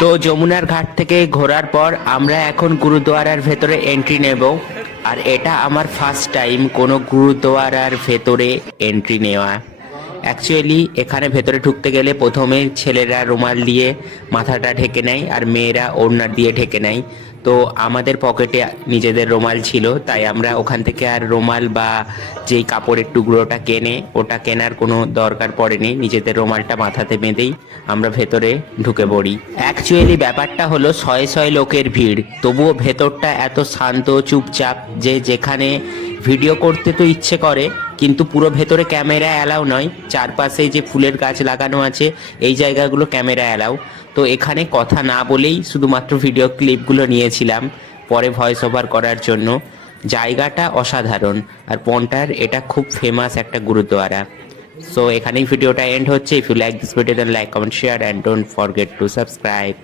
তো যমুনার ঘাট থেকে ঘোরার পর আমরা এখন গুরুদুয়ারার ভেতরে এন্ট্রি নেব। আর এটা আমার ফার্স্ট টাইম কোনো গুরুদুয়ারার ভেতরে এন্ট্রি নেওয়া। অ্যাকচুয়ালি এখানে ভেতরে ঢুকতে গেলে প্রথমে ছেলেরা রুমাল দিয়ে মাথাটা ঢেকে নেয় আর মেয়েরা ওড়না দিয়ে ঢেকে নেয়। তো আমাদের পকেটে নিজেদের রুমাল ছিল, তাই আমরা ওখান থেকে আর রুমাল বা যেই কাপড়ের টুকরোটা ওটা কেনার কোনো দরকার পড়েনি। নিজেদের রুমালটা মাথাতে বেঁধেই আমরা ভেতরে ঢুকে পড়ি। অ্যাকচুয়ালি ব্যাপারটা হলো শয়ে শয়ে লোকের ভিড়, তবুও ভেতরটা এত শান্ত চুপচাপ যে যেখানে ভিডিও করতে তো ইচ্ছে করে, কিন্তু পুরো ভেতরে ক্যামেরা অ্যালাউ নয়। চারপাশে যে ফুলের গাছ লাগানো আছে এই জায়গাগুলো ক্যামেরা অ্যালাউ। তো এখানে কথা না বলেই শুধুমাত্র ভিডিও ক্লিপগুলো নিয়েছিলাম পরে ভয়েস ওভার করার জন্য। জায়গাটা অসাধারণ, আর পন্টার এটা খুব ফেমাস একটা গুরুদ্বারা। সো এখানেই ভিডিওটা এন্ড হচ্ছে। If you like this video then like, comment, share and don't forget to subscribe.